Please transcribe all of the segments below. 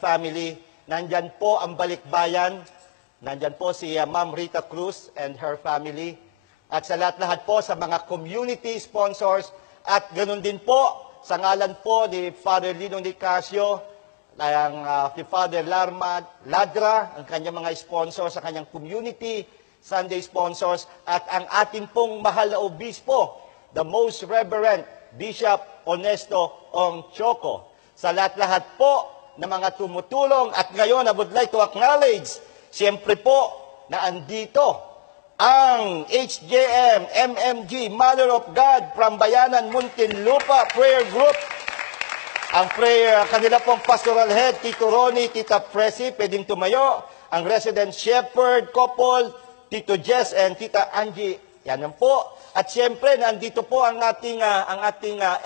family. Nandyan po ang Balikbayan. Nandyan po si Ma'am Rita Cruz and her family. At sa lahat-lahat po sa mga community sponsors. At ganoon din po sa ngalan po ni Father Lino Nicasio, si Father Ladra, ang kanyang mga sponsors sa kanyang community Sunday sponsors. At ang ating pong mahal na obispo, the Most Reverend Bishop Honesto Ong Choco. Sa lahat-lahat po na mga tumutulong. At ngayon, I would like to acknowledge, siyempre po, na andito ang HJM, MMG, Mother of God from Bayanan, Muntinlupa Prayer Group. Ang prayer, kanila pong pastoral head, Tito Ronnie, Tita Presi, pwedeng tumayo. Ang resident shepherd couple, Tito Jess and Tita Angie. Yan po. At siyempre, nandito po ang ating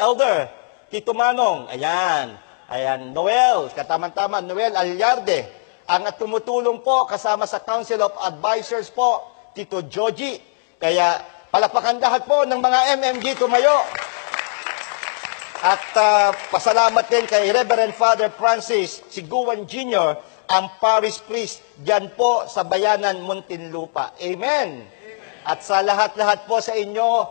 elder, Tito Manong. Ayan. Ayan, Noel, katamang-tama, Noel Alyarde. Ang tumutulong po kasama sa Council of Advisors po, Tito Joji. Kaya palakpakan lahat po ng mga MMG tumayo. At pasalamat din kay Reverend Father Francis Siguan Jr., ang parish priest dyan po sa Bayanan, Muntinlupa. Amen. At sa lahat-lahat po sa inyo,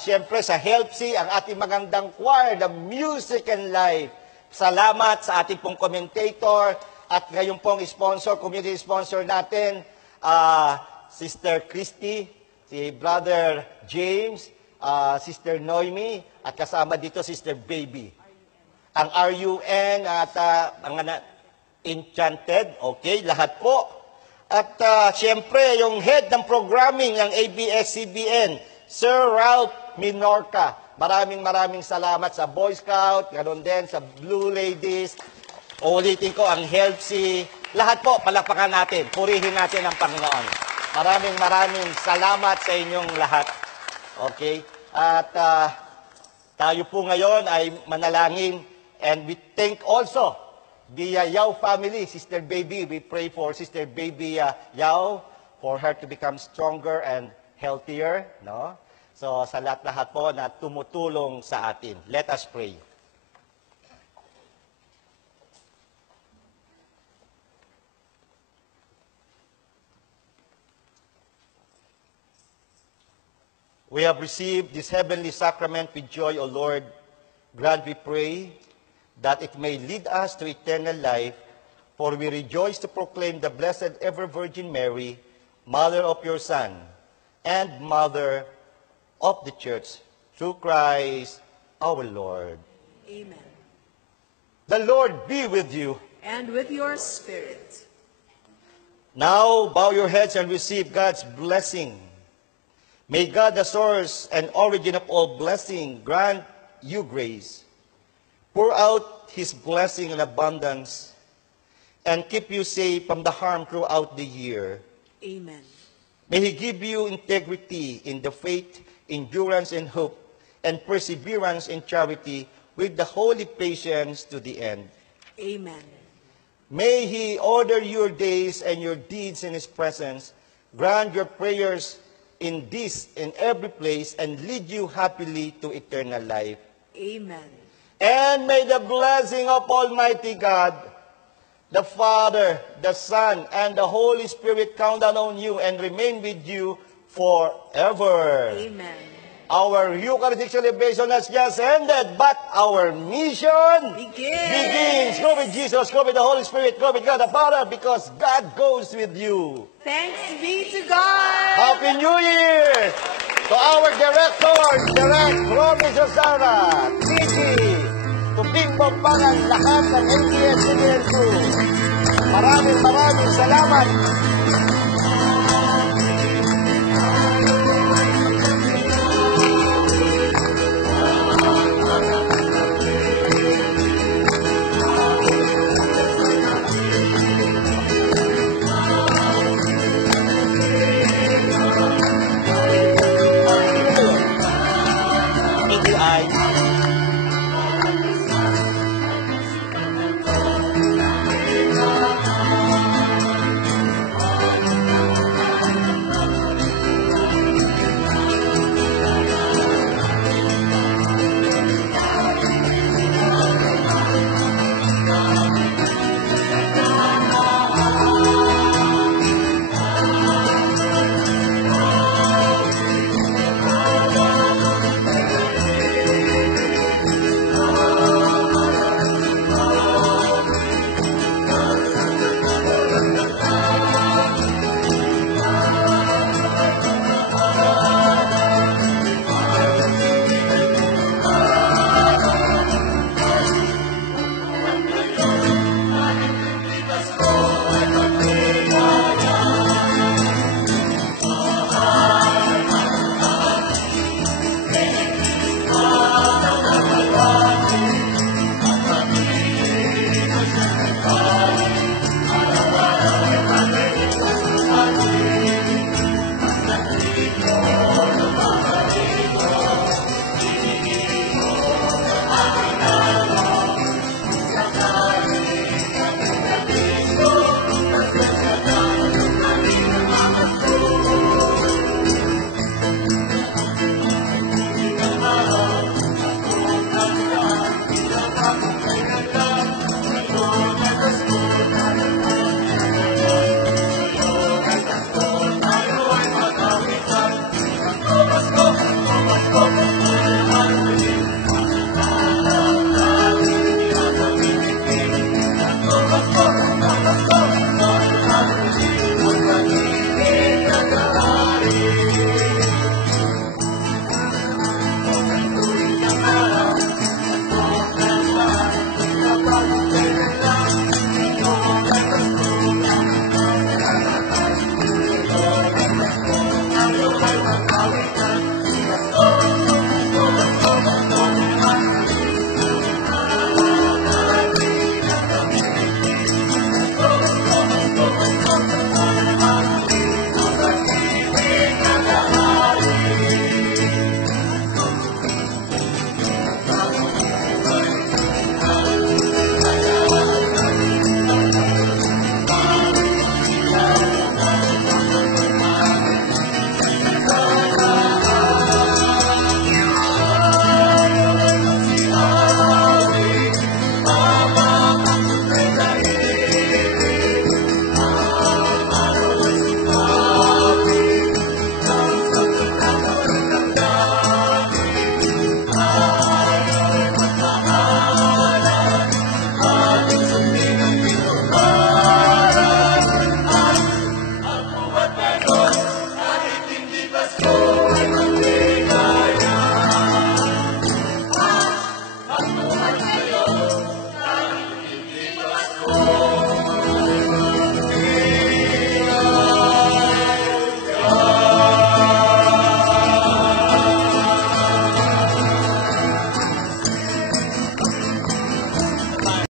siyempre sa HelpC, ang ating magandang choir, the Music and Life. Salamat sa ating pong commentator at ngayon pong sponsor, community sponsor natin, Sister Christy, si Brother James, Sister Noemi, at kasama dito Sister Baby. Ang RUN at ang Enchanted, okay, lahat po. At siyempre, yung head ng programming ng ABS-CBN, Sir Ralph Minorca. Maraming salamat sa Boy Scout, ganoon din sa Blue Ladies. Ulitin ko ang HelpC. Lahat po, palakpakan natin. Purihin natin ang Panginoon. Maraming salamat sa inyong lahat. Okay? At tayo po ngayon ay manalangin. And we thank also the Yao family, Sister Baby. We pray for Sister Baby Yao for her to become stronger and healthier. No? So, sa lahat-lahat po na tumutulong sa atin. Let us pray. We have received this heavenly sacrament with joy, O Lord. Grant, we pray, that it may lead us to eternal life, for we rejoice to proclaim the Blessed Ever Virgin Mary, Mother of your Son, and Mother of the Church, through Christ our Lord. Amen. The Lord be with you. And with your spirit. Now bow your heads and receive God's blessing. May God, the source and origin of all blessing, grant you grace. Pour out His blessing in abundance and keep you safe from the harm throughout the year. Amen. May He give you integrity in the faith, endurance in hope, and perseverance in charity with the holy patience to the end. Amen. May He order your days and your deeds in His presence, grant your prayers in this, in every place, and lead you happily to eternal life. Amen. And may the blessing of Almighty God, the Father, the Son, and the Holy Spirit come down on you and remain with you forever. Amen. Our Eucharistic celebration has just ended, but our mission begins. Go with Jesus, go with the Holy Spirit, go with God the Father, because God goes with you. Thanks be to God. Happy New Year! To our directors, Direct Romy Josara, Titi, to Bing Pampangan, lahat ng ABS-CBN crew. Maraming salamat.